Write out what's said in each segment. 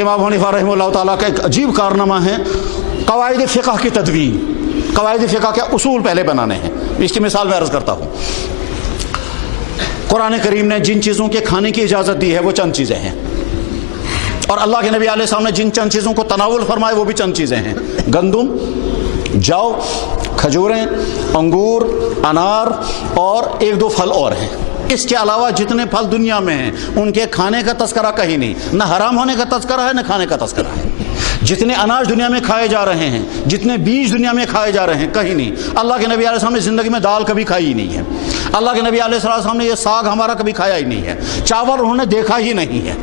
امام حنیفہ رحمہ اللہ تعالیٰ کا ایک عجیب کارنامہ ہے قواعد فقہ کی تدوین. قواعد فقہ کے اصول پہلے بنانے ہیں. اس کی مثال میں عرض کرتا ہوں. قرآن کریم نے جن چیزوں کے کھانے کی اجازت دی ہے وہ چند چیزیں ہیں، اور اللہ کے نبی علیہ السلام نے جن چند چیزوں کو تناول فرمائے وہ بھی چند چیزیں ہیں. گندم، جو، کھجوریں، انگور، انار اور ایک دو پھل اور ہیں. اس کے علاوہ جتنے پھل دنیا میں ہیں ان کے کھانے کا تذکرہ کہیں نہیں. نہ حرام ہونے کا تذکرہ ہے نہ کھانے کا تذکرہ ہے. جتنے اناج دنیا میں کھائے جا رہے ہیں، جتنے بیج دنیا میں کھائے جا رہے ہیں، کہیں نہیں. اللہ کے نبی علیہ السلام نے زندگی میں دال کبھی کھائی ہی نہیں ہے. اللہ کے نبی علیہ السلام نے یہ ساگ ہمارا کبھی کھایا ہی نہیں ہے. چاول انہوں نے دیکھا ہی نہیں ہے.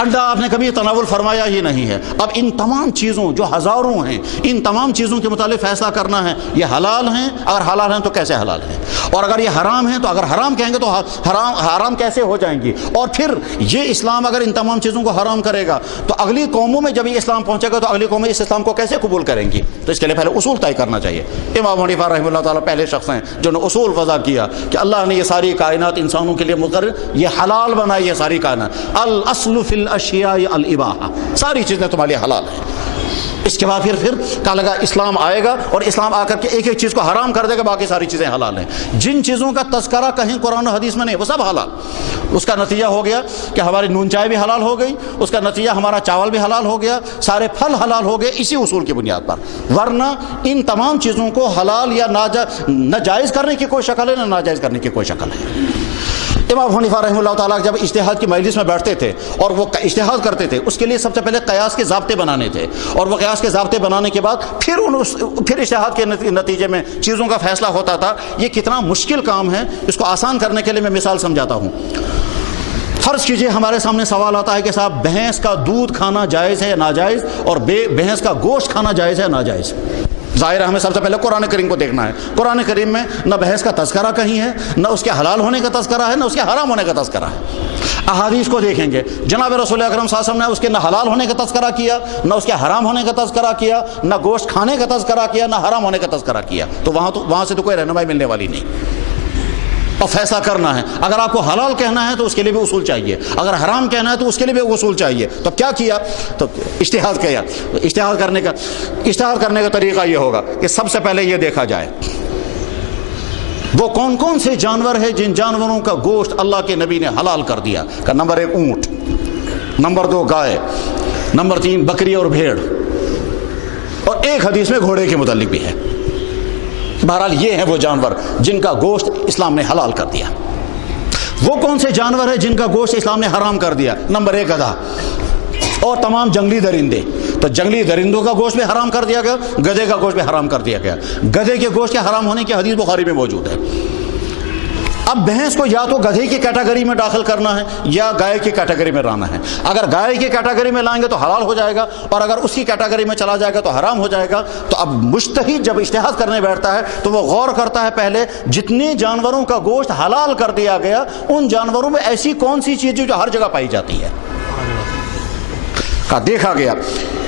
انڈا آپ نے کبھی تناول فرمایا ہی نہیں ہے. اب ان تمام چیزوں جو ہزاروں ہیں، ان تمام چیزوں کے متعلق فیصلہ کرنا ہے یہ حلال ہیں. اگر حلال ہیں تو کیسے حلال ہیں، اور اگر یہ حرام ہیں تو اگر حرام کہیں گے تو حرام کیسے ہو جائیں گی. اور پھر یہ اسلام اگر ان تمام چیزوں کو حرام کرے گا تو اگلی قوموں میں جب یہ اسلام پہنچے گا تو اگلی قومیں اس اسلام کو کیسے قبول کریں گی. تو اس کے لیے پہلے اصول طے کرنا چاہیے. امام حنیفہ رحمہ اللہ تعالیٰ پہلے شخص ہیں جنہوں نے اصول وضع کیا کہ اللہ نے یہ ساری کائنات انسانوں کے لیے مقرر، یہ حلال بنائی ہے ساری کائنات. الاصل فی الاشیاء الاباحہ، ساری چیزیں تمہارے لیے حلال ہیں. اس کے بعد پھر کہا لگا اسلام آئے گا اور اسلام آ کر کے ایک ایک چیز کو حرام کر دے گا، باقی ساری چیزیں حلال ہیں. جن چیزوں کا تذکرہ کہیں قرآن و حدیث میں نہیں وہ سب حلال. اس کا نتیجہ ہو گیا کہ ہماری نون چائے بھی حلال ہو گئی. اس کا نتیجہ ہمارا چاول بھی حلال ہو گیا. سارے پھل حلال ہو گئے اسی اصول کی بنیاد پر. ورنہ ان تمام چیزوں کو حلال یا ناجائز کرنے کی کوئی شکل ہے نہ ناجائز کرنے کی کوئی شکل ہے. امام حنیفہ رحمہ اللہ تعالیٰ جب اجتہاد کی مجلس میں بیٹھتے تھے اور وہ اجتہاد کرتے تھے، اس کے لیے سب سے پہلے قیاس کے ضابطے بنانے تھے، اور وہ قیاس کے ضابطے بنانے کے بعد پھر اجتہاد کے نتیجے میں چیزوں کا فیصلہ ہوتا تھا. یہ کتنا مشکل کام ہے، اس کو آسان کرنے کے لیے میں مثال سمجھاتا ہوں. فرض کیجئے ہمارے سامنے سوال آتا ہے کہ صاحب بھینس کا دودھ کھانا جائز ہے یا ناجائز، اور بھینس کا گوشت کھانا جائز ہے یا ناجائز. ظاہر ہے ہمیں سب سے پہلے قرآن کریم کو دیکھنا ہے. قرآن کریم میں نہ بحث کا تذکرہ کہیں ہے، نہ اس کے حلال ہونے کا تذکرہ ہے، نہ اس کے حرام ہونے کا تذکرہ ہے. احادیث کو دیکھیں گے، جناب رسول اکرم صلی اللہ علیہ وسلم نے اس کے نہ حلال ہونے کا تذکرہ کیا، نہ اس کے حرام ہونے کا تذکرہ کیا، نہ گوشت کھانے کا تذکرہ کیا، نہ حرام ہونے کا تذکرہ کیا. تو وہاں سے تو کوئی رہنمائی ملنے والی نہیں. اور فیصلہ کرنا ہے، اگر آپ کو حلال کہنا ہے تو اس کے لیے بھی اصول چاہیے، اگر حرام کہنا ہے تو اس کے لیے بھی اصول چاہیے. تو کیا کیا؟ تو اجتہاد کیا. اجتہاد کرنے کا طریقہ یہ ہوگا کہ سب سے پہلے یہ دیکھا جائے وہ کون کون سے جانور ہیں جن جانوروں کا گوشت اللہ کے نبی نے حلال کر دیا. کہ نمبر 1 اونٹ، نمبر 2 گائے، نمبر 3 بکری اور بھیڑ، اور ایک حدیث میں گھوڑے کے متعلق بھی ہے. بہرحال یہ ہیں وہ جانور جن کا گوشت اسلام نے حلال کر دیا. وہ کون سے جانور ہیں جن کا گوشت اسلام نے حرام کر دیا؟ نمبر 1 گدھا اور تمام جنگلی درندے. تو جنگلی درندوں کا گوشت بھی حرام کر دیا گیا، گدھے کا گوشت بھی حرام کر دیا گیا. گدھے کے گوشت کے حرام ہونے کی حدیث بخاری میں موجود ہے. اب بھینس کو یا تو گدھے کی کیٹیگری میں داخل کرنا ہے یا گائے کی کیٹیگری میں لانا ہے. اگر گائے کی کیٹیگری میں لائیں گے تو حلال ہو جائے گا، اور اگر اس کی کیٹیگری میں چلا جائے گا تو حرام ہو جائے گا. تو اب مجتہد جب اجتہاد کرنے بیٹھتا ہے تو وہ غور کرتا ہے پہلے جتنے جانوروں کا گوشت حلال کر دیا گیا ان جانوروں میں ایسی کون سی چیز جو ہر جگہ پائی جاتی ہے. دیکھا گیا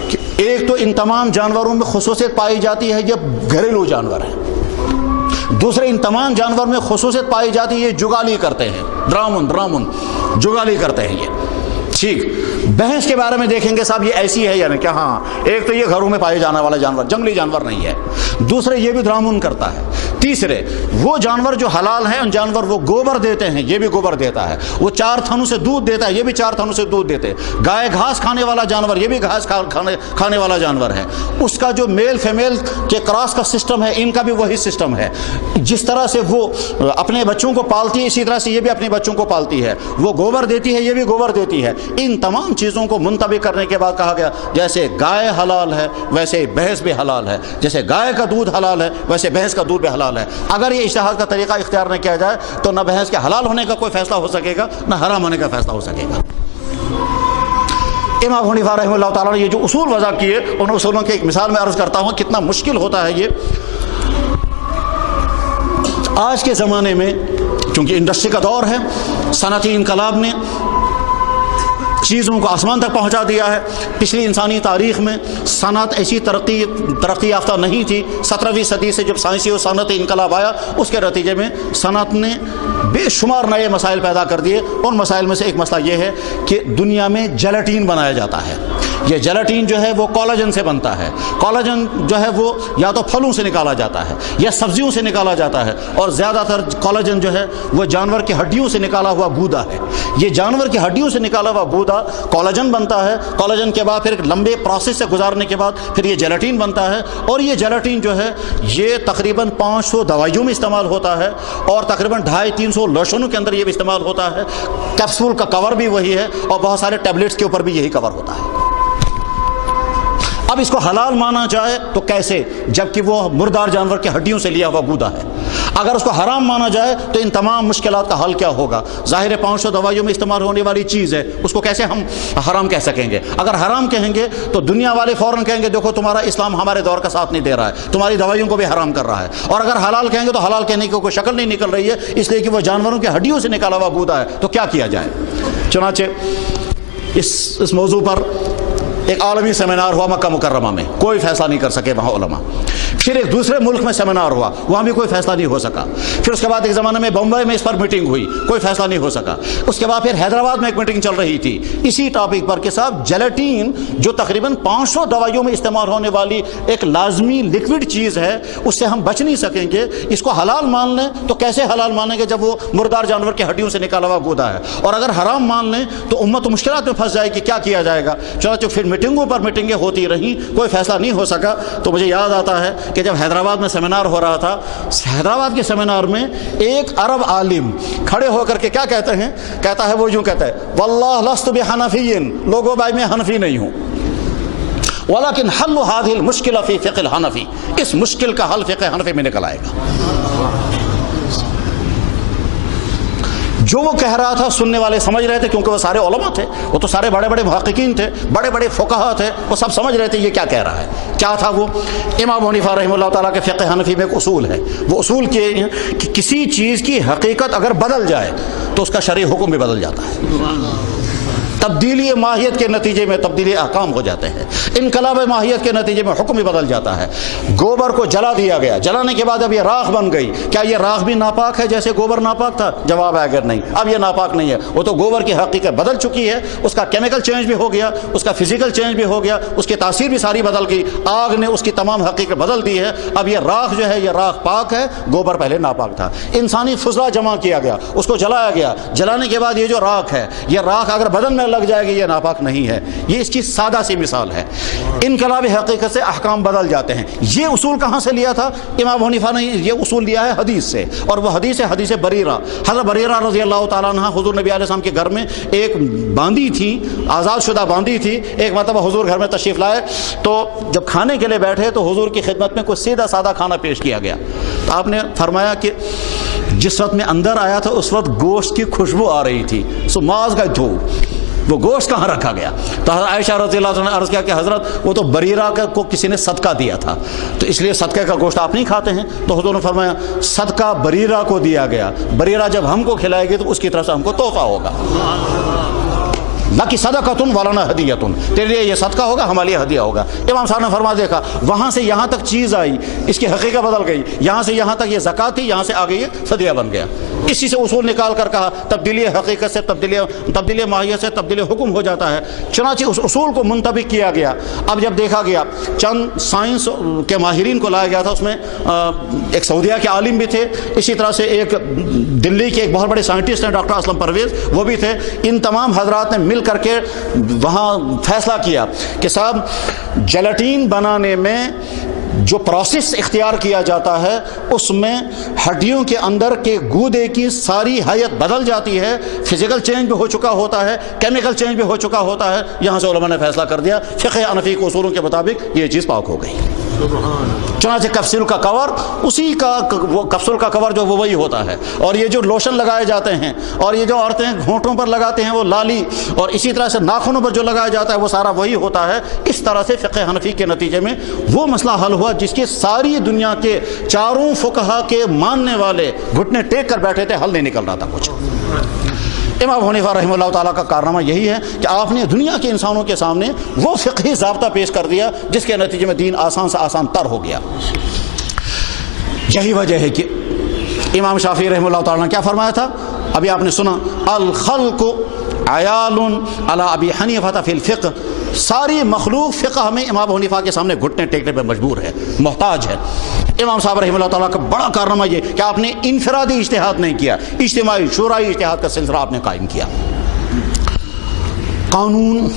کہ ایک تو ان تمام جانوروں میں خصوصیت پائی جاتی ہے یہ گھریلو جانور ہیں. دوسرے ان تمام جانور میں خصوصیت پائی جاتی ہے یہ جگالی کرتے ہیں، ڈرامن جگالی کرتے ہیں یہ. ٹھیک. بھینس کے بارے میں دیکھیں گے صاحب یہ ایسی ہے یعنی کہ ہاں ایک تو یہ گھروں میں پائے جانے والا جانور، جنگلی جانور نہیں ہے. دوسرے یہ بھی ڈرامن کرتا ہے. تیسرے وہ جانور جو حلال ہیں ان جانور وہ گوبر دیتے ہیں، یہ بھی گوبر دیتا ہے. وہ 4 تھنوں سے دودھ دیتا ہے، یہ بھی 4 تھنوں سے دودھ دیتے ہیں. گائے گھاس کھانے والا جانور، یہ بھی گھاس کھانے والا جانور ہے. اس کا جو میل فیمیل کے کراس کا سسٹم ہے ان کا بھی وہی سسٹم ہے. جس طرح سے وہ اپنے بچوں کو پالتی ہے اسی طرح سے یہ بھی اپنے بچوں کو پالتی ہے. وہ گوبر دیتی ہے، یہ بھی گوبر دیتی ہے. ان تمام چیزوں کو منطبق کرنے کے بعد کہا گیا جیسے گائے حلال ہے ویسے بھینس بھی حلال ہے، جیسے گائے کا دودھ حلال ہے ویسے بھینس کا دودھ بھی حلال ہے. اگر یہ اجتہاد کا طریقہ اختیار نہ کیا جائے تو نہ بھینس کے حلال ہونے کا کوئی فیصلہ ہو سکے گا نہ حرام ہونے کا فیصلہ ہو سکے گا. امام حنیفہ رحمہ اللہ تعالیٰ نے یہ جو اصول وضع کیے ان اصولوں کی ایک مثال میں عرض کرتا ہوں کتنا مشکل ہوتا ہے یہ. آج کے زمانے میں چونکہ انڈسٹری کا دور ہے، صنعتی انقلاب نے چیزوں کو آسمان تک پہنچا دیا ہے۔ پچھلی انسانی تاریخ میں صنعت ایسی ترقی یافتہ نہیں تھی۔ 17ویں صدی سے جب سائنسی اور صنعتی انقلاب آیا، اس کے نتیجے میں صنعت نے بے شمار نئے مسائل پیدا کر دیے۔ ان مسائل میں سے ایک مسئلہ یہ ہے کہ دنیا میں جیلاٹین بنایا جاتا ہے۔ یہ جیلاٹین جو ہے وہ کولاجن سے بنتا ہے۔ کولاجن جو ہے وہ یا تو پھلوں سے نکالا جاتا ہے یا سبزیوں سے نکالا جاتا ہے، اور زیادہ تر کولاجن جو ہے وہ جانور کی ہڈیوں سے نکالا ہوا گودا ہے۔ یہ جانور کی ہڈیوں سے نکالا ہوا گودا کولاجن بنتا ہے۔ کولاجن کے بعد پھر ایک لمبے پروسیس سے گزارنے کے بعد پھر یہ جیلاٹین بنتا ہے، اور یہ جیلاٹین جو ہے یہ تقریباً 500 دوائیوں میں استعمال ہوتا ہے، اور تقریباً 250-300 لوشنوں کے اندر یہ بھی استعمال ہوتا ہے۔ کیپسول کا کور بھی وہی ہے، اور بہت سارے ٹیبلٹس کے اوپر بھی یہی کور ہوتا ہے۔ اب اس کو حلال مانا جائے تو کیسے، جبکہ وہ مردار جانور کی ہڈیوں سے لیا ہوا گودا ہے؟ اگر اس کو حرام مانا جائے تو ان تمام مشکلات کا حل کیا ہوگا؟ ظاہر 500 دوائیوں میں استعمال ہونے والی چیز ہے، اس کو کیسے ہم حرام کہہ سکیں گے؟ اگر حرام کہیں گے تو دنیا والے فوراً کہیں گے دیکھو تمہارا اسلام ہمارے دور کا ساتھ نہیں دے رہا ہے، تمہاری دوائیوں کو بھی حرام کر رہا ہے۔ اور اگر حلال کہیں گے تو حلال کہنے کی کوئی شکل نہیں نکل رہی ہے، اس لیے کہ وہ جانوروں کی ہڈیوں سے نکالا ہوا گودا ہے، تو کیا کیا جائے؟ چنانچہ اس موضوع پر ایک عالمی سیمینار ہوا مکہ مکرمہ میں، کوئی فیصلہ نہیں کر سکے وہاں علماء۔ پھر ایک دوسرے ملک میں سیمینار ہوا، وہاں بھی کوئی فیصلہ نہیں ہو سکا۔ پھر اس کے بعد ایک زمانے میں بمبئی میں اس پر میٹنگ ہوئی، کوئی فیصلہ نہیں ہو سکا۔ اس کے بعد پھر حیدرآباد میں ایک میٹنگ چل رہی تھی اسی ٹاپک پر کہ صاحب جیلاٹین جو تقریباً 500 دوائیوں میں استعمال ہونے والی ایک لازمی لکوڈ چیز ہے، اس سے ہم بچ نہیں سکیں گے، اس کو حلال مان لیں تو کیسے حلال مانیں گے جب وہ مردار جانور کی ہڈیوں سے نکالا ہوا گودا ہے؟ اور اگر حرام مان لیں تو امت مشکلات میں پھنس جائے گی، کیا کیا جائے گا؟ چنانچہ پھر میٹنگوں پر میٹنگیں ہوتی رہیں، کوئی فیصلہ نہیں ہو سکا۔ تو مجھے یاد آتا ہے کہ جب حیدرآباد میں سیمینار ہو رہا تھا، حیدرآباد کے سیمینار میں ایک عرب عالم کھڑے ہو کر کے کیا کہتے ہیں؟ کہتا ہے، وہ یوں کہتا ہے، واللہ لست بحنفی، لوگوں بھائی میں حنفی نہیں ہوں، ولیکن حل هذه المشکلہ فی فقہ الحنفی، اس مشکل کا حل فقہ حنفی میں نکل آئے گا۔ جو وہ کہہ رہا تھا سننے والے سمجھ رہے تھے، کیونکہ وہ سارے علماء تھے، وہ تو سارے بڑے بڑے محققین تھے، بڑے بڑے فقہا تھے، وہ سب سمجھ رہے تھے یہ کیا کہہ رہا ہے۔ کیا تھا وہ؟ امام حنیفہ رحمہ اللہ تعالیٰ کے فقہ حنفی میں ایک اصول ہے، وہ اصول یہ ہے کہ کسی چیز کی حقیقت اگر بدل جائے تو اس کا شرعی حکم بھی بدل جاتا ہے۔ تبدیلی ماہیت کے نتیجے میں تبدیلی احکام ہو جاتے ہیں، انقلاب ماہیت کے نتیجے میں حکم بھی بدل جاتا ہے۔ گوبر کو جلا دیا گیا، جلانے کے بعد اب یہ راکھ بن گئی، کیا یہ راکھ بھی ناپاک ہے جیسے گوبر ناپاک تھا؟ جواب ہے اگر نہیں، اب یہ ناپاک نہیں ہے، وہ تو گوبر کی حقیقت بدل چکی ہے، اس کا کیمیکل چینج بھی ہو گیا، اس کا فزیکل چینج بھی ہو گیا، اس کی تاثیر بھی ساری بدل گئی، آگ نے اس کی تمام حقیقت بدل دی ہے۔ اب یہ راکھ جو ہے یہ راکھ پاک ہے، گوبر پہلے ناپاک تھا۔ انسانی فضلہ جمع کیا گیا، اس کو جلایا گیا، جلانے کے بعد یہ جو راکھ ہے، یہ راکھ اگر بدن میں لگ جائے گی یہ ناپاک نہیں ہے۔ یہ اس کی سادہ سی مثال ہے۔ انقلاب حقیقت سے احکام بدل جاتے ہیں۔ یہ اصول کہاں سے لیا تھا؟ امام حنیفہ نے یہ اصول لیا ہے حدیث سے، اور وہ حدیث ہے حدیث بریرہ۔ حضرت بریرہ رضی اللہ تعالیٰ عنہ حضور نبی علیہ السلام کے گھر میں ایک باندی تھی، آزاد شدہ باندی تھی۔ ایک مرتبہ حضور گھر میں تشریف لائے تو جب کھانے کے لیے بیٹھے تو حضور کی خدمت میں کوئی سیدھا سادہ کھانا پیش کیا گیا، تو آپ نے فرمایا کہ جس وقت میں اندر آیا تھا اس وقت گوشت کی خوشبو آ رہی تھی، سو ماز کا جو وہ گوشت کہاں رکھا گیا؟ تو حضرت عائشہ رضی اللہ عنہ نے عرض کیا کہ حضرت وہ تو بریرہ کو کسی نے صدقہ دیا تھا، تو اس لیے صدقے کا گوشت آپ نہیں کھاتے ہیں؟ تو حضور نے فرمایا صدقہ بریرہ کو دیا گیا، بریرہ جب ہم کو کھلائے گی تو اس کی طرف سے ہم کو تحفہ ہوگا، نہ کہ صدقۃ ولنا ہدیۃ، تیرے لیے یہ صدقہ ہوگا، ہمارے لیے ہدیہ ہوگا۔ امام صاحب نے فرما دیکھا وہاں سے یہاں تک چیز آئی، اس کی حقیقت بدل گئی، یہاں سے یہاں تک یہ زکوٰۃ تھی، یہاں سے آگے یہ ہدیہ بن گیا۔ اسی سے اصول نکال کر کہا تبدیلی حقیقت سے تبدیلی ماہیت سے تبدیلی حکم ہو جاتا ہے۔ چنانچہ اس اصول کو منطبق کیا گیا۔ اب جب دیکھا گیا چند سائنس کے ماہرین کو لایا گیا تھا، اس میں ایک سعودیہ کے عالم بھی تھے، اسی طرح سے ایک دلی کے ایک بہت بڑے سائنٹسٹ ہیں ڈاکٹر اسلم پرویز، وہ بھی تھے۔ ان تمام حضرات نے مل کر کے وہاں فیصلہ کیا کہ صاحب جیلاٹین بنانے میں جو پروسیس اختیار کیا جاتا ہے اس میں ہڈیوں کے اندر کے گودے کی ساری حیت بدل جاتی ہے، فزیکل چینج بھی ہو چکا ہوتا ہے، کیمیکل چینج بھی ہو چکا ہوتا ہے۔ یہاں سے علماء نے فیصلہ کر دیا فقہ حنفی کے اصولوں کے مطابق یہ چیز پاک ہو گئی۔ چنانچہ کیپسول کا کور، اسی کا وہ کیپسول کا کور جو وہ وہی ہوتا ہے، اور یہ جو لوشن لگائے جاتے ہیں اور یہ جو عورتیں گھونٹوں پر لگاتے ہیں وہ لالی، اور اسی طرح سے ناخنوں پر جو لگایا جاتا ہے وہ سارا وہی ہوتا ہے۔ اس طرح سے فقہ حنفی کے نتیجے میں وہ مسئلہ حل ہوا جس کے ساری دنیا کے چاروں فقہا کے ماننے والے گھٹنے ٹیک کر بیٹھے تھے، حل نہیں نکل رہا تھا کچھ۔ امام حنیفہ رحمہ اللہ تعالیٰ کا کارنامہ یہی ہے کہ آپ نے دنیا کے انسانوں کے سامنے وہ فقہی ضابطہ پیش کر دیا جس کے نتیجے میں دین آسان سے آسان تر ہو گیا۔ یہی وجہ ہے کہ امام شافعی رحمہ اللہ تعالیٰ نے کیا فرمایا تھا، ابھی آپ نے سنا، الخلق عیال علی ابی حنیفہ فی الفقہ، ساری مخلوق فقہ میں امام حنیفہ کے سامنے گھٹنے ٹیکنے پہ مجبور ہے، محتاج ہے۔ امام صاحب رحمہ اللہ تعالیٰ کا بڑا کارنامہ یہ کہ آپ نے انفرادی اجتہاد نہیں کیا، اجتماعی شورائی اجتہاد کا سلسلہ آپ نے قائم کیا۔ قانون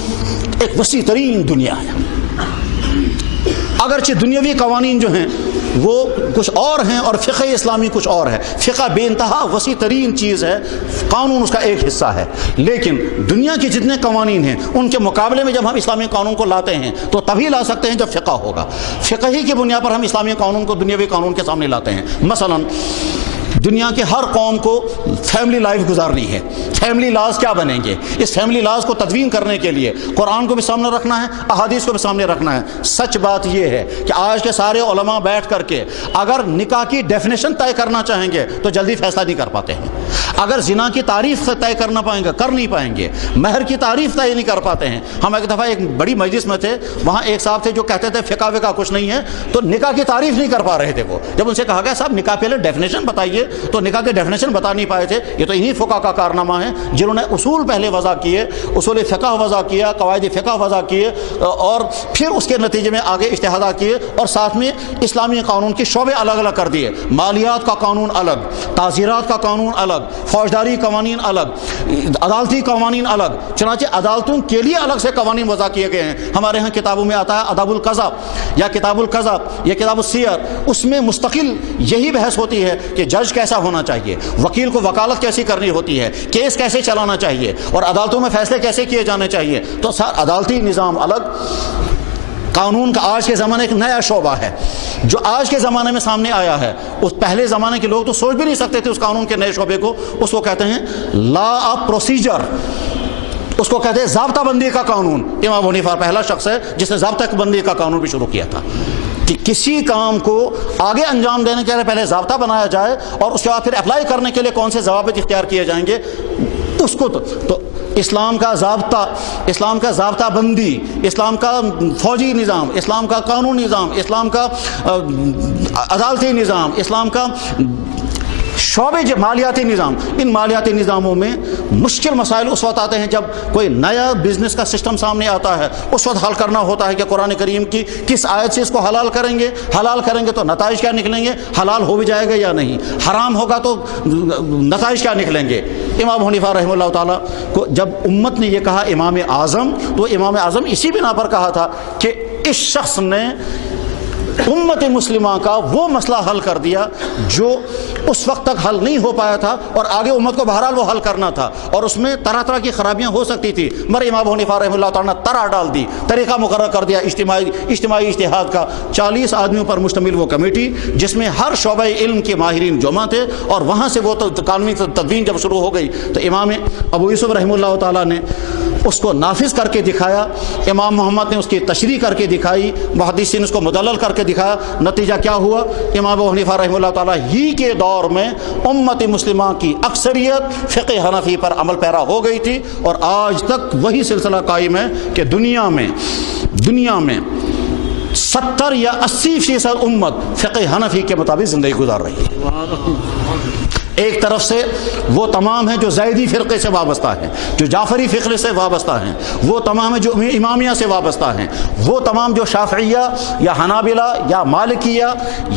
ایک وسیع ترین دنیا ہے، اگرچہ دنیاوی قوانین جو ہیں وہ کچھ اور ہیں اور فقہ اسلامی کچھ اور ہے، فقہ بے انتہا وسیع ترین چیز ہے، قانون اس کا ایک حصہ ہے، لیکن دنیا کے جتنے قوانین ہیں ان کے مقابلے میں جب ہم اسلامی قانون کو لاتے ہیں تو تبھی لا سکتے ہیں جب فقہ ہوگا۔ فقہ ہی کی بنیاد پر ہم اسلامی قانون کو دنیاوی قانون کے سامنے لاتے ہیں۔ مثلا دنیا کے ہر قوم کو فیملی لائف گزارنی ہے، فیملی لاز کیا بنیں گے؟ اس فیملی لاز کو تدوین کرنے کے لیے قرآن کو بھی سامنے رکھنا ہے، احادیث کو بھی سامنے رکھنا ہے۔ سچ بات یہ ہے کہ آج کے سارے علماء بیٹھ کر کے اگر نکاح کی ڈیفینیشن طے کرنا چاہیں گے تو جلدی فیصلہ نہیں کر پاتے ہیں، اگر زنا کی تعریف طے کرنا پائیں گے کر نہیں پائیں گے، مہر کی تعریف طے نہیں کر پاتے ہیں۔ ہم ایک دفعہ ایک بڑی مجلس میں تھے، وہاں ایک صاحب تھے جو کہتے تھے فقہ وقہ کچھ نہیں ہے، تو نکاح کی تعریف نہیں کر پا رہے تھے وہ۔ جب ان سے کہا گیا صاحب نکاح پہلے ڈیفینیشن بتائیے، تو نکاح کے ڈیفینیشن بتا نہیں پائے تھے۔ یہ تو انہی فقہ کا کارنامہ ہے جنہوں نے اصول پہلے وضع کیے، اصول فقہ وضع کیا، قواعد فقہ وضع کیے، اور پھر اس کے نتیجے میں آگے اجتہادات کیے، اور ساتھ میں اسلامی قانون کے شعبے الگ الگ کر دیے۔ مالیات کا قانون الگ، تعزیرات کا قانون الگ، فوجداری قوانین الگ، عدالتی قوانین الگ، چنانچہ عدالتوں کے لیے الگ سے قوانین وضع کیے گئے ہیں۔ ہمارے ہاں کتابوں میں آتا ہے ادب القضا یا کتاب القضا یا کتاب السیر، اس میں مستقل یہی بحث ہوتی ہے کہ جج کیسا ہونا چاہیے، وکیل کو وکالت کیسی کرنی ہوتی ہے، کیس کیسے چلانا چاہیے، اور عدالتوں میں فیصلے کیسے کیے جانے چاہیے۔ تو عدالتی نظام الگ، قانون کا آج کے زمانے ایک نیا شعبہ ہے جو آج کے زمانے میں سامنے آیا ہے۔ اس پہلے زمانے کے لوگ تو سوچ بھی نہیں سکتے تھے اس قانون کے نئے شعبے کو، اس کو کہتے ہیں لا آف پروسیجر، اس کو کہتے ہیں ضابطہ بندی کا قانون۔ امام حنیفہ پہلا شخص ہے جس نے ضابطہ بندی کا قانون بھی شروع کیا تھا کہ کسی کام کو آگے انجام دینے کے لیے پہلے ضابطہ بنایا جائے اور اس کے بعد پھر اپلائی کرنے کے لیے کون سے ضوابط اختیار کیے جائیں گے، اس کو تو اسلام کا ضابطہ بندی، اسلام کا فوجی نظام، اسلام کا قانونی نظام، اسلام کا عدالتی نظام، اسلام کا شعبے مالیاتی نظام، ان مالیاتی نظاموں میں مشکل مسائل اس وقت آتے ہیں جب کوئی نیا بزنس کا سسٹم سامنے آتا ہے۔ اس وقت حل کرنا ہوتا ہے کہ قرآن کریم کی کس آیت سے اس کو حلال کریں گے تو نتائج کیا نکلیں گے، حلال ہو بھی جائے گا یا نہیں، حرام ہوگا تو نتائج کیا نکلیں گے۔ امام حنیفہ رحمہ اللہ تعالیٰ کو جب امت نے یہ کہا امام اعظم، تو امام اعظم اسی بنا پر کہا تھا کہ اس شخص نے امت مسلمہ کا وہ مسئلہ حل کر دیا جو اس وقت تک حل نہیں ہو پایا تھا، اور آگے امت کو بہرحال وہ حل کرنا تھا، اور اس میں طرح طرح کی خرابیاں ہو سکتی تھی، مگر امام حنیفہ رحمہ اللہ تعالیٰ نے طرح ڈال دی، طریقہ مقرر کر دیا اجتماعی اجتہاد کا۔ 40 آدمیوں پر مشتمل وہ کمیٹی جس میں ہر شعبہ علم کے ماہرین جمع تھے، اور وہاں سے وہ قانونی تدوین جب شروع ہو گئی تو امام ابو یوسف رحمہ اللہ تعالیٰ نے اس کو نافذ کر کے دکھایا، امام محمد نے اس کی تشریح کر کے دکھائی، محدثین اس کو مدلل کر کے دکھایا۔ نتیجہ کیا ہوا؟ امام ابو حنیفہ رحمہ اللہ تعالیٰ ہی کے دور میں امت مسلمہ کی اکثریت فقہ حنفی پر عمل پیرا ہو گئی تھی، اور آج تک وہی سلسلہ قائم ہے کہ دنیا میں 70 یا 80% امت فقہ حنفی کے مطابق زندگی گزار رہی ہے۔ ایک طرف سے وہ تمام ہیں جو زیدی فرقے سے وابستہ ہیں، جو جعفری فرقے سے وابستہ ہیں، وہ تمام ہیں جو امامیہ سے وابستہ ہیں، وہ تمام جو شافعیہ یا حنابلہ یا مالکیہ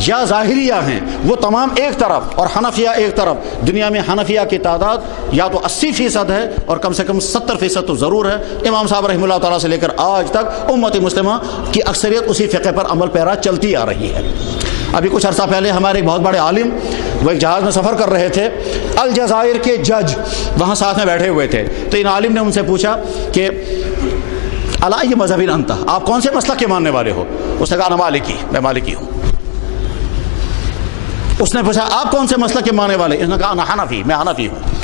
یا ظاہریہ ہیں، وہ تمام ایک طرف اور حنفیہ ایک طرف۔ دنیا میں حنفیہ کی تعداد یا تو 80% ہے اور کم سے کم 70% تو ضرور ہے۔ امام صاحب رحمہ اللہ تعالیٰ سے لے کر آج تک امت مسلمہ کی اکثریت اسی فقہ پر عمل پیرا چلتی آ رہی ہے۔ ابھی کچھ عرصہ پہلے ہمارے ایک بہت بڑے عالم وہ ایک جہاز میں سفر کر رہے تھے، الجزائر کے جج وہاں ساتھ میں بیٹھے ہوئے تھے، تو ان عالم نے ان سے پوچھا کہ الا یہ مذہبی انت، آپ کون سے مسلک کے ماننے والے ہو؟ اس نے کہا انا مالکی، میں مالکی ہوں۔ اس نے پوچھا آپ کون سے مسلک کے ماننے والے؟ اس نے کہا انا حنفی، میں حنفی ہوں۔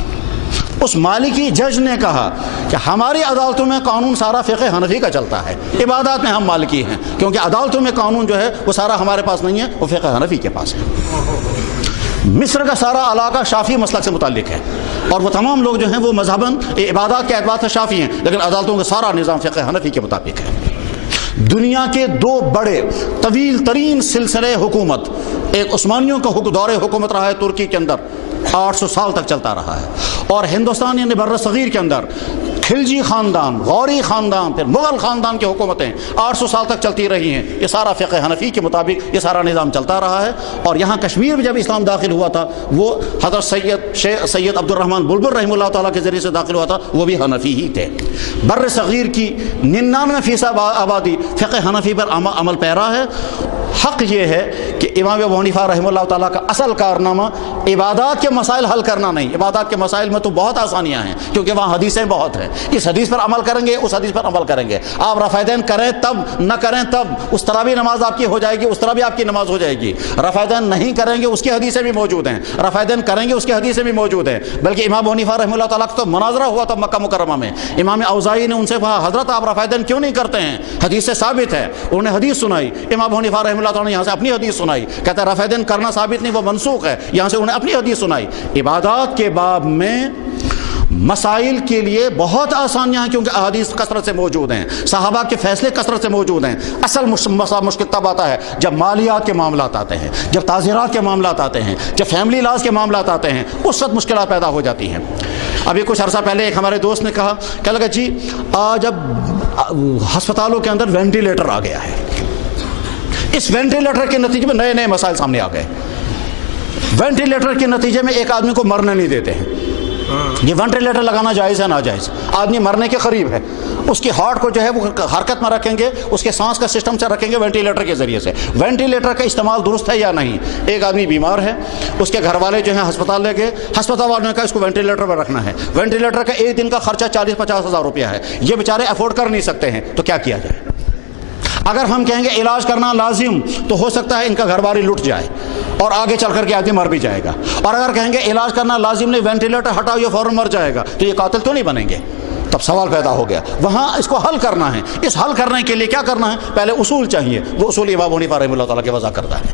اس مالکی جج نے کہا کہ ہماری عدالتوں میں قانون سارا فقہ حنفی کا چلتا ہے، عبادات میں ہم مالکی ہیں، کیونکہ عدالتوں میں قانون جو ہے وہ سارا ہمارے پاس نہیں ہے، وہ فقہ حنفی کے پاس ہے۔ مصر کا سارا علاقہ شافعی مسلک سے متعلق ہے، اور وہ تمام لوگ جو ہیں وہ مذہباً عبادات کے اعتبار سے شافی ہیں، لیکن عدالتوں کا سارا نظام فقہ حنفی کے مطابق ہے۔ دنیا کے دو بڑے طویل ترین سلسلے حکومت، ایک عثمانیوں کا دور حکومت رہا ہے ترکی کے اندر، 800 سال تک چلتا رہا ہے، اور ہندوستان یعنی بر صغیر کے اندر خلجی خاندان، غوری خاندان، پھر مغل خاندان کی حکومتیں 800 سال تک چلتی رہی ہیں۔ یہ سارا فقہ حنفی کے مطابق یہ سارا نظام چلتا رہا ہے۔ اور یہاں کشمیر میں جب اسلام داخل ہوا تھا وہ حضرت سید عبد الرحمن بلبل رحمہ اللہ تعالیٰ کے ذریعے سے داخل ہوا تھا، وہ بھی حنفی ہی تھے۔ بر صغیر کی 99% آبادی فقہ حنفی پر عمل پیرا ہے۔ حق یہ ہے کہ امام ابو حنیفہ رحمہ اللہ تعالیٰ کا اصل کارنامہ عبادات کے مسائل حل کرنا نہیں۔ عبادات کے مسائل میں تو بہت آسانیاں ہیں کیونکہ وہاں حدیثیں بہت ہیں، اس حدیث پر عمل کریں گے، اس حدیث پر عمل کریں گے۔ آپ رفع دین کریں تب، نہ کریں تب، اس طرح بھی نماز آپ کی ہو جائے گی، اس طرح بھی آپ کی نماز ہو جائے گی۔ رفع دین نہیں کریں گے اس کی حدیثیں بھی موجود ہیں، رفع دین کریں گے اس کی حدیثیں بھی موجود ہیں۔ بلکہ امام ابو حنیفہ رحمہ اللہ تعالیٰ کا تو مناظرہ ہوا تھا مکہ مکرمہ میں، امام اوزاعی نے ان سے کہا حضرت آپ رفع دین کیوں نہیں کرتے ہیں؟ حدیث سے ثابت ہے۔ انہوں نے حدیث سنائی، امام ابو حنیفہ رحمہ اللہ تعالیٰ نے یہاں سے اپنی حدیث سنائی، کہتا ہے رفع دین کرنا ثابت نہیں، وہ منسوخ ہے، یہاں سے انہوں نے اپنی حدیث سنائی۔ عبادات کے باب میں مسائل کے لیے بہت آسانیاں ہیں کیونکہ احادیث کثرت سے موجود ہیں، صحابہ کے فیصلے کثرت سے موجود ہیں۔ اصل مشکل تب آتا ہے جب مالیات کے معاملات آتے ہیں، جب تعزیرات کے معاملات آتے ہیں، جب فیملی لاز کے معاملات آتے ہیں، اس وقت مشکلات پیدا ہو جاتی ہیں۔ ابھی کچھ عرصہ پہلے ایک ہمارے دوست نے کہا کہ لگا جی آج اب ہسپتالوں کے اندر وینٹیلیٹر آ گیا ہے، اس وینٹیلیٹر کے نتیجے میں نئے نئے مسائل سامنے آ گئے۔ وینٹیلیٹر کے نتیجے میں ایک آدمی کو مرنے نہیں دیتے ہیں۔ یہ وینٹیلیٹر لگانا جائز ہے ناجائز؟ آدمی مرنے کے قریب ہے، اس کی ہارٹ کو جو ہے وہ حرکت میں رکھیں گے، اس کے سانس کا سسٹم سے رکھیں گے وینٹیلیٹر کے ذریعے سے۔ وینٹیلیٹر کا استعمال درست ہے یا نہیں؟ ایک آدمی بیمار ہے، اس کے گھر والے جو ہیں ہسپتال لے گئے، ہسپتال والوں نے کہا اس کو وینٹیلیٹر پر رکھنا ہے۔ وینٹیلیٹر کا ایک دن کا خرچہ 40-50 ہزار روپیہ ہے، یہ بیچارے افورڈ کر نہیں سکتے ہیں، تو کیا کیا جائے؟ اگر ہم کہیں گے علاج کرنا لازم تو ہو سکتا ہے ان کا گھر باری لٹ جائے اور آگے چل کر کے آدمی مر بھی جائے گا، اور اگر کہیں گے علاج کرنا لازم نہیں، وینٹیلیٹر ہٹاؤ یہ فوراً مر جائے گا، تو یہ قاتل تو نہیں بنیں گے؟ تب سوال پیدا ہو گیا۔ وہاں اس کو حل کرنا ہے، اس حل کرنے کے لیے کیا کرنا ہے؟ پہلے اصول چاہیے، وہ اصول امام ابو حنیفہ رحمہ اللہ تعالیٰ کے وضع کرتا ہے۔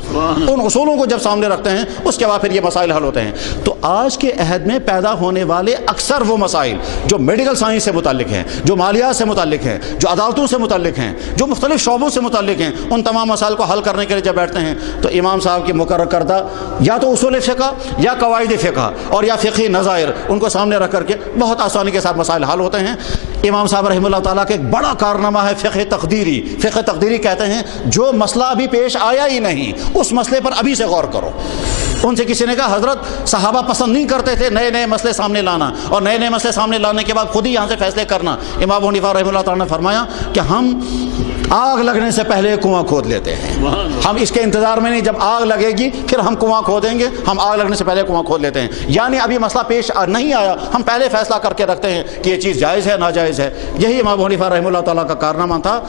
ان اصولوں کو جب سامنے رکھتے ہیں اس کے بعد پھر یہ مسائل حل ہوتے ہیں۔ تو آج کے عہد میں پیدا ہونے والے اکثر وہ مسائل جو میڈیکل سائنس سے متعلق ہیں، جو مالیات سے متعلق ہیں، جو عدالتوں سے متعلق ہیں، جو مختلف شعبوں سے متعلق ہیں، ان تمام مسائل کو حل کرنے کے لیے جب بیٹھتے ہیں تو امام صاحب کی مقرر کردہ یا تو اصول فقہ یا قواعد فقہ اور یا فقہی نظائر ان کو سامنے رکھ کر کے بہت آسانی کے ساتھ مسائل حل ہوتے ہیں۔ امام صاحب رحمہ اللہ تعالیٰ کا ایک بڑا کارنامہ ہے فقہ تقدیری۔ فقہ تقدیری کہتے ہیں جو مسئلہ ابھی پیش آیا ہی نہیں اس مسئلے پر ابھی سے غور کرو۔ ان سے کسی نے کہا حضرت صحابہ پسند نہیں کرتے تھے نئے نئے مسئلے سامنے لانا، اور نئے نئے مسئلے سامنے لانے کے بعد خود ہی یہاں سے فیصلے کرنا۔ امام ابو حنیفہ رحمہ اللہ تعالیٰ نے فرمایا کہ ہم آگ لگنے سے پہلے کنواں کھود لیتے ہیں، ہم اس کے انتظار میں نہیں، جب آگ لگے گی پھر ہم کنواں کھودیں گے، ہم آگ لگنے سے پہلے کنواں کھود لیتے ہیں۔ یعنی ابھی مسئلہ پیش نہیں آیا، ہم پہلے فیصلہ کر کے رکھتے ہیں کہ یہ چیز جائز ہے ناجائز ہے۔ یہی امام ابو حنیفہ رحمہ اللہ تعالیٰ کا کارنامہ تھا۔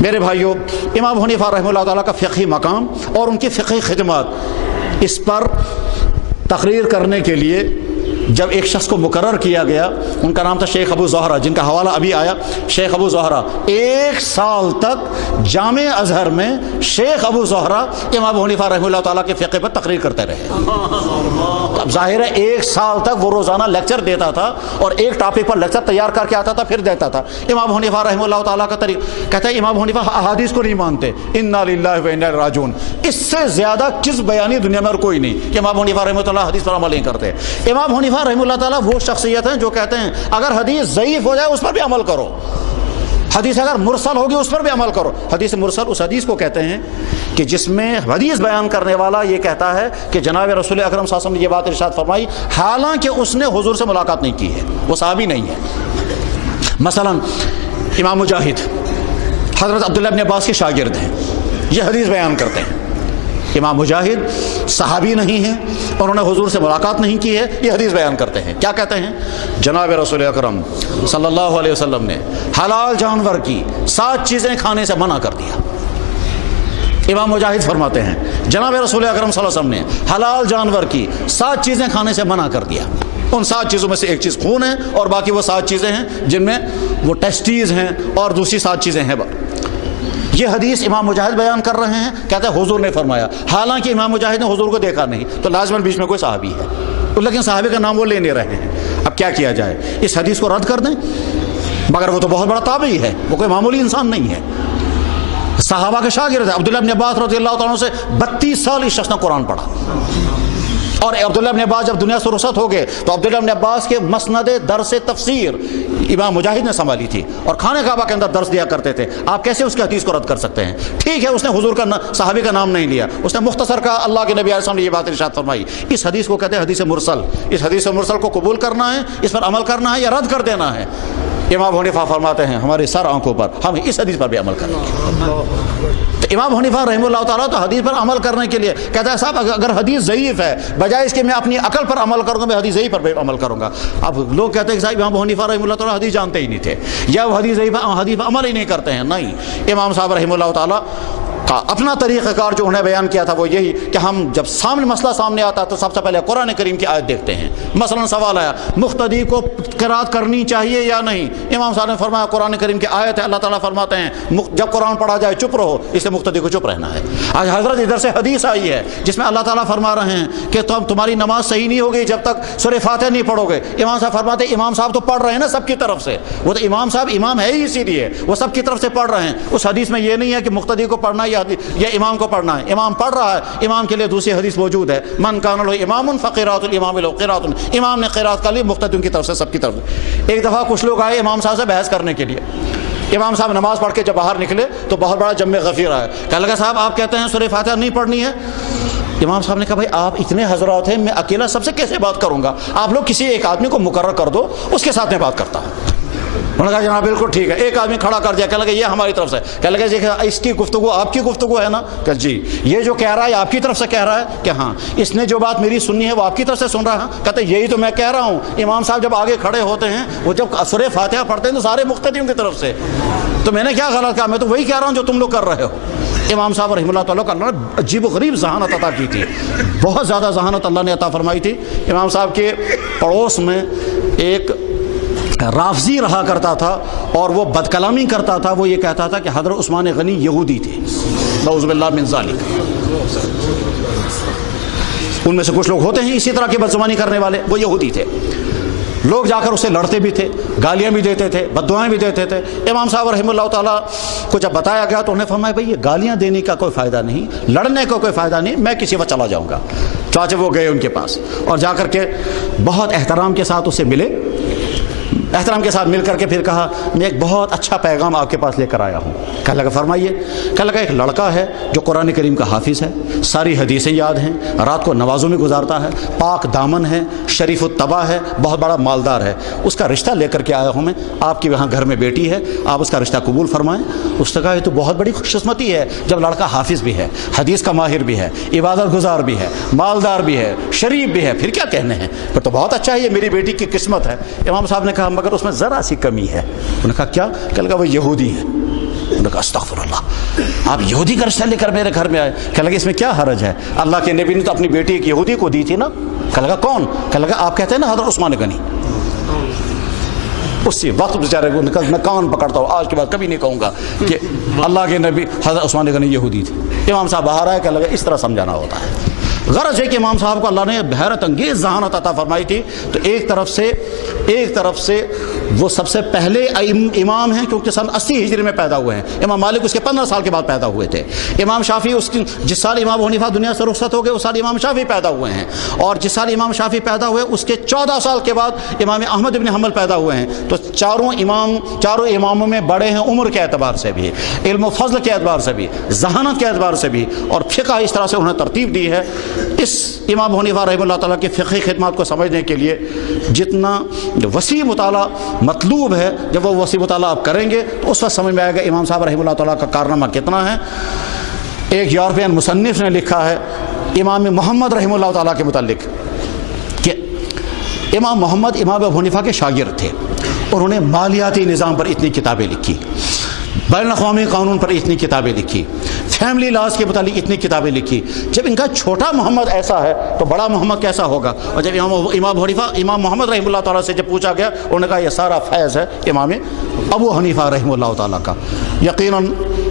میرے بھائیوں، امام ابو حنیفہ رحمہ اللہ تعالیٰ کا فقہی مقام اور ان کی فقہی خدمات، اس پر تقریر کرنے کے لیے جب ایک شخص کو مقرر کیا گیا، ان کا نام تھا شیخ ابو زہرہ، جن کا حوالہ ابھی آیا۔ شیخ ابو زہرہ 1 سال تک جامع ازہر میں شیخ ابو زہرہ امام ابو حنیفہ رحمہ اللہ تعالیٰ کے فقہ پر تقریر کرتے رہے۔ اب ظاہر ہے 1 سال تک وہ روزانہ لیکچر دیتا تھا اور ایک ٹاپک پر لیکچر تیار کر کے آتا تھا پھر دیتا تھا۔ امام ابو حنیفہ رحمہ اللہ تعالیٰ کا طریقہ، کہتا ہے امام ابو حنیفہ احادیث کو نہیں مانتے، انا للہ و انا الیہ راجعون۔ اس سے زیادہ کس بیانی دنیا میں اور کوئی نہیں کہ امام ابو حنیفہ رحمہ اللہ حدیث پر عمل نہیں کرتے۔ امام ابو حنیفہ رحمہ اللہ تعالیٰ وہ شخصیت ہیں جو کہتے ہیں اگر حدیث ضعیف ہو جائے اس پر بھی عمل کرو، حدیث اگر مرسل ہوگی اس پر بھی عمل کرو۔ حدیث مرسل اس حدیث کو کہتے ہیں کہ جس میں حدیث بیان کرنے والا یہ کہتا ہے کہ جناب رسول اکرم صلی اللہ علیہ وسلم نے یہ بات ارشاد فرمائی حالانکہ اس نے حضور سے ملاقات نہیں کی ہے، وہ صحابی نہیں ہے۔ مثلا امام مجاہد حضرت عبداللہ ابن عباس کے شاگرد ہیں، یہ حدیث بیان کرتے ہیں۔ امام مجاہد صحابی نہیں ہیں اور انہوں نے حضور سے ملاقات نہیں کی ہے، یہ حدیث بیان کرتے ہیں۔ کیا کہتے ہیں؟ جناب رسول اکرم صلی اللہ علیہ وسلم نے حلال جانور کی 7 چیزیں کھانے سے منع کر دیا۔ امام مجاہد فرماتے ہیں جناب رسول اکرم صلی اللہ علیہ وسلم نے حلال جانور کی 7 چیزیں کھانے سے منع کر دیا۔ ان 7 چیزوں میں سے ایک چیز خون ہے اور باقی وہ 7 چیزیں ہیں جن میں وہ ٹیسٹیز ہیں اور دوسری 7 چیزیں ہیں۔ یہ حدیث امام مجاہد بیان کر رہے ہیں، کہتے ہیں حضور نے فرمایا، حالانکہ امام مجاہد نے حضور کو دیکھا نہیں، تو لازماً بیچ میں کوئی صحابی ہے۔ لیکن صحابہ کا نام وہ لے نہیں رہے ہیں. اب کیا کیا جائے؟ اس حدیث کو رد کر دیں؟ مگر وہ تو بہت بڑا تابعی ہے، وہ کوئی معمولی انسان نہیں ہے. صحابہ کے شاگرد ہے. عبداللہ ابن عباس رضی اللہ تعالیٰ عنہ سے 32 سال اس شخص نے قرآن پڑھا. اور عبداللہ ابن عباس جب دنیا سے رخصت ہو گئے تو عبداللہ ابن عباس کے مسند درس تفسیر امام مجاہد نے سنبھالی تھی، اور خانہ کعبہ کے اندر درس دیا کرتے تھے. آپ کیسے اس کی حدیث کو رد کر سکتے ہیں؟ ٹھیک ہے اس نے حضور کا صحابی کا نام نہیں لیا، اس نے مختصر کا اللہ کے نبی علیہ السلام نے یہ بات ارشاد فرمائی. اس حدیث کو کہتے ہیں حدیث مرسل. اس حدیث مرسل کو قبول کرنا ہے، اس پر عمل کرنا ہے یا رد کر دینا ہے. امام حنیفہ فرماتے ہیں ہمارے سر آنکھوں پر ہم اس حدیث پر بھی عمل کریں گے. تو امام حنیفہ رحمہ اللہ تعالیٰ تو حدیث پر عمل کرنے کے لیے کہتا ہے صاحب اگر حدیث ضعیف ہے، بجائے اس کے میں اپنی عقل پر عمل کروں گا، میں حدیث ضعیف پر بھی عمل کروں گا. اب لوگ کہتے ہیں کہ صاحب امام حنیفہ رحمہ اللہ تعالیٰ حدیث جانتے ہی نہیں تھے، یا وہ حدیث ضعیف حدیث پر عمل ہی نہیں کرتے ہیں. نہیں، امام صاحب رحمہ اللہ تعالیٰ کا اپنا طریقہ کار جو انہیں بیان کیا تھا وہ یہی کہ ہم جب مسئلہ سامنے آتا تو سب سے پہلے قرآن کریم کی آیت دیکھتے ہیں. مثلا سوال آیا مقتدی کو قرات کرنی چاہیے یا نہیں؟ امام صاحب نے فرمایا قرآن کریم کی آیت ہے، اللہ تعالیٰ فرماتے ہیں جب قرآن پڑھا جائے چپ رہو، اس سے مقتدی کو چپ رہنا ہے. آج حضرت ادھر سے حدیث آئی ہے جس میں اللہ تعالیٰ فرما رہے ہیں کہ تمہاری نماز صحیح نہیں ہوگی جب تک سورہ فاتحہ نہیں پڑھو گے. امام صاحب فرماتے ہیں امام صاحب تو پڑھ رہے ہیں نا سب کی طرف سے، وہ تو امام صاحب امام ہے ہی اسی لیے وہ سب کی طرف سے پڑھ رہے ہیں. اس حدیث میں یہ نہیں ہے کہ مقتدی کو پڑھنا یا امام کو پڑھنا ہے. امام پڑھ رہا ہے، امام کے لیے دوسری حدیث موجود ہے من کان لہ امام فقراۃ الامام لہ قراۃ. امام نے قرات کا لی مقتدیوں کی طرف سے سب کی طرف سے. ایک دفعہ کچھ لوگ آئے امام صاحب سے بحث کرنے کے لیے. امام صاحب نماز پڑھ کے جب باہر نکلے تو بہت بڑا جم غفیر آیا. کہنے لگا صاحب آپ کہتے ہیں سورہ فاتحہ نہیں پڑھنی ہے. امام صاحب نے کہا بھائی آپ اتنے حضرات ہیں، میں اکیلا سب سے کیسے بات کروں گا؟ آپ لوگ کسی ایک آدمی کو مقرر کر دو، اس کے ساتھ میں بات کرتا ہوں. انہوں نے کہا جناب بالکل ٹھیک ہے. ایک آدمی کھڑا کر دیا، کہنے لگا یہ ہماری طرف سے. کہنے لگا اس کی گفتگو آپ کی گفتگو ہے نا؟ کہ جی. یہ جو کہہ رہا ہے آپ کی طرف سے کہہ رہا ہے؟ کہ ہاں. اس نے جو بات میری سننی ہے وہ آپ کی طرف سے سن رہا ہے؟ کہتے یہی تو میں کہہ رہا ہوں. امام صاحب جب آگے کھڑے ہوتے ہیں وہ جب سورہ فاتحہ پڑھتے ہیں تو سارے مقتدیوں کی طرف سے. تو میں نے کیا غلط کہا؟ میں تو وہی کہہ رہا ہوں جو تم لوگ کر رہے ہو. امام صاحب رحمہ اللہ تعالیٰ کو اللہ نے عجیب و غریب ذہانت عطا کی تھی، بہت زیادہ ذہانت اللہ نے عطا فرمائی تھی. امام صاحب کے پڑوس میں ایک رافضی رہا کرتا تھا اور وہ بد کلامی کرتا تھا. وہ یہ کہتا تھا کہ حضرت عثمان غنی یہودی تھے، نعوذ باللہ من ذالک. ان میں سے کچھ لوگ ہوتے ہیں اسی طرح کی بدزبانی کرنے والے، وہ یہودی تھے. لوگ جا کر اسے لڑتے بھی تھے، گالیاں بھی دیتے تھے، بددعائیں بھی دیتے تھے. امام صاحب رحمہ اللہ تعالیٰ کو جب بتایا گیا تو انہوں نے فرمایا بھائی یہ گالیاں دینے کا کوئی فائدہ نہیں، لڑنے کا کوئی فائدہ نہیں، میں کسی وقت چلا جاؤں گا. چاچے وہ گئے ان کے پاس اور جا کر کے بہت احترام کے ساتھ اسے ملے. احترام کے ساتھ مل کر کے پھر کہا میں ایک بہت اچھا پیغام آپ کے پاس لے کر آیا ہوں. کہنے لگا فرمائیے. کہنے لگا ایک لڑکا ہے جو قرآن کریم کا حافظ ہے، ساری حدیثیں یاد ہیں، رات کو نمازوں میں گزارتا ہے، پاک دامن ہے، شریف الطبع ہے، بہت بڑا مالدار ہے. اس کا رشتہ لے کر کے آیا ہوں میں. آپ کے وہاں گھر میں بیٹی ہے، آپ اس کا رشتہ قبول فرمائیں. اس نے کہا یہ تو بہت بڑی خوش قسمتی ہے جب لڑکا حافظ بھی ہے، حدیث کا ماہر بھی ہے، عبادت گزار بھی ہے، مالدار بھی ہے، شریف بھی ہے، پھر کیا کہنے ہیں، پھر تو بہت اچھا ہے، یہ میری بیٹی کی قسمت ہے. امام صاحب نے کہا مگر اس میں ذرا سی کمی ہے. انہوں نے کہا کیا؟ کہنے لگا وہ یہودی ہے. انہوں نے کہا استغفر اللہ، آپ یہودی کا رشتہ لے کر میرے گھر میں آئے؟ کہنے لگا اس میں کیا حرج ہے، اللہ کے نبی نے تو اپنی بیٹی ایک یہودی کو دی تھی نا. کہنے لگا کون؟ کہنے لگا آپ کہتے ہیں نا حضرت عثمان غنی. اسی وقت بیچارے میں کان پکڑتا ہوں، آج کے بعد کبھی نہیں کہوں گا کہ اللہ کے نبی حضرت عثمان غنی یہودی تھے. امام صاحب باہر آئے، کہنے لگا اس طرح سمجھانا ہوتا ہے. غرض ہے کہ امام صاحب کو اللہ نے حیرت انگیز ذہانت عطا فرمائی تھی. تو ایک طرف سے وہ سب سے پہلے امام ہیں کیونکہ سن 80 ہجری میں پیدا ہوئے ہیں. امام مالک اس کے 15 سال کے بعد پیدا ہوئے تھے. امام شافعی جس سال امام حنیفہ دنیا سے رخصت ہو گئے اس سال امام شافعی پیدا ہوئے ہیں، اور جس سال امام شافعی پیدا ہوئے اس کے 14 سال کے بعد امام احمد بن حنبل پیدا ہوئے ہیں. تو چاروں اماموں میں بڑے ہیں عمر کے اعتبار سے بھی، علم و فضل کے اعتبار سے بھی، ذہانت کے اعتبار سے بھی، اور فقہ اس طرح سے انہیں ترتیب دی ہے. اس امام حنیفہ رحمہ اللہ تعالیٰ کی فقہی خدمات کو سمجھنے کے لیے جتنا وسیع مطالعہ مطلوب ہے، جب وہ وسیع مطالعہ آپ کریں گے تو اس وقت سمجھ میں آئے گا امام صاحب رحمہ اللہ تعالیٰ کا کارنامہ کتنا ہے. ایک یورپین مصنف نے لکھا ہے امام محمد رحمہ اللہ تعالیٰ کے متعلق کہ امام محمد امام ابو حنیفہ کے شاگرد تھے. انہوں نے مالیاتی نظام پر اتنی کتابیں لکھی، بین الاقوامی قانون پر اتنی کتابیں لکھی، فیملی لاز کے متعلق اتنی کتابیں لکھی. جب ان کا چھوٹا محمد ایسا ہے تو بڑا محمد کیسا ہوگا؟ اور جب امام محمد رحمہ اللہ تعالیٰ سے جب پوچھا گیا انہوں نے کہا یہ سارا فیض ہے امام ابو حنیفہ رحمہ اللہ تعالیٰ کا. یقیناً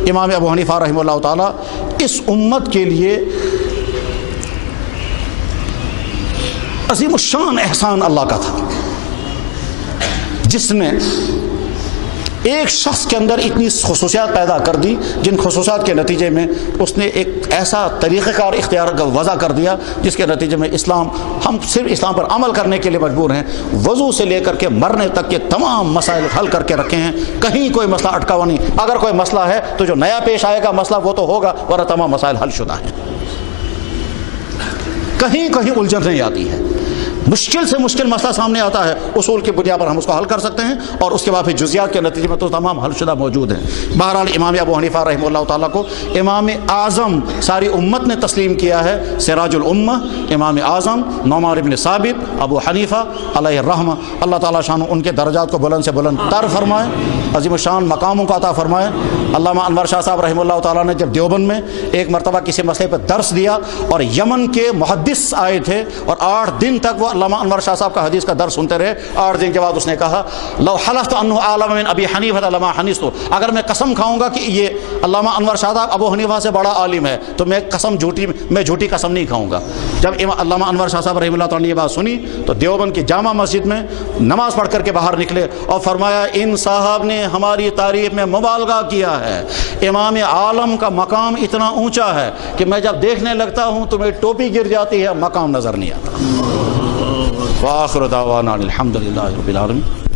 امام ابو حنیفہ رحمہ اللہ تعالیٰ اس امت کے لیے عظیم الشان احسان اللہ کا تھا جس نے ایک شخص کے اندر اتنی خصوصیات پیدا کر دی، جن خصوصیات کے نتیجے میں اس نے ایک ایسا طریقہ کار اختیار وضع کر دیا جس کے نتیجے میں ہم صرف اسلام پر عمل کرنے کے لیے مجبور ہیں، وضو سے لے کر کے مرنے تک کے تمام مسائل حل کر کے رکھے ہیں، کہیں کوئی مسئلہ اٹکا ہوا نہیں۔ اگر کوئی مسئلہ ہے تو جو نیا پیش آئے گا مسئلہ وہ تو ہوگا، ورنہ تمام مسائل حل شدہ ہیں، کہیں الجھن نہیں آتی ہے۔ مشکل سے مشکل مسئلہ سامنے آتا ہے، اصول کی بنیاد پر ہم اس کو حل کر سکتے ہیں، اور اس کے بعد پھر جزیات کے نتیجے میں تو تمام حل شدہ موجود ہیں۔ بہرحال امام ابو حنیفہ رحمہ اللہ تعالیٰ کو امام اعظم ساری امت نے تسلیم کیا ہے، سراج الامہ امام اعظم نعمان بن ثابت ابو حنیفہ علیہ الرحمہ، اللہ تعالیٰ شان ان کے درجات کو بلند سے بلند تر فرمائے، عظیم الشان مقاموں کو عطا فرمائے۔ علامہ انور شاہ صاحب رحمہ اللہ تعالیٰ نے جب دیوبند میں ایک مرتبہ کسی مسئلے پر درس دیا اور یمن کے محدث آئے تھے اور 8 دن تک وہ علامہ انور شاہ صاحب کا حدیث کا درس سنتے رہے، 8 دن کے بعد اس نے کہا لو حلفت انہ عالم من ابی حنیفہ لما حنثت، اگر میں قسم کھاؤں گا کہ یہ علامہ انور شاہ صاحب ابو حنیفہ سے بڑا عالم ہے تو میں جھوٹی قسم نہیں کھاؤں گا۔ جب علامہ انور شاہ صاحب رحمہ اللہ تعالیٰ نے یہ بات سنی تو دیوبند کی جامع مسجد میں نماز پڑھ کر کے باہر نکلے اور فرمایا ان صاحب نے ہماری تعریف میں مبالغہ کیا ہے، امام عالم کا مقام اتنا اونچا ہے کہ میں جب دیکھنے لگتا ہوں تو میری ٹوپی گر جاتی ہے، مقام نظر نہیں آتا۔ وآخر دعوانا الحمد للہ رب العالمین۔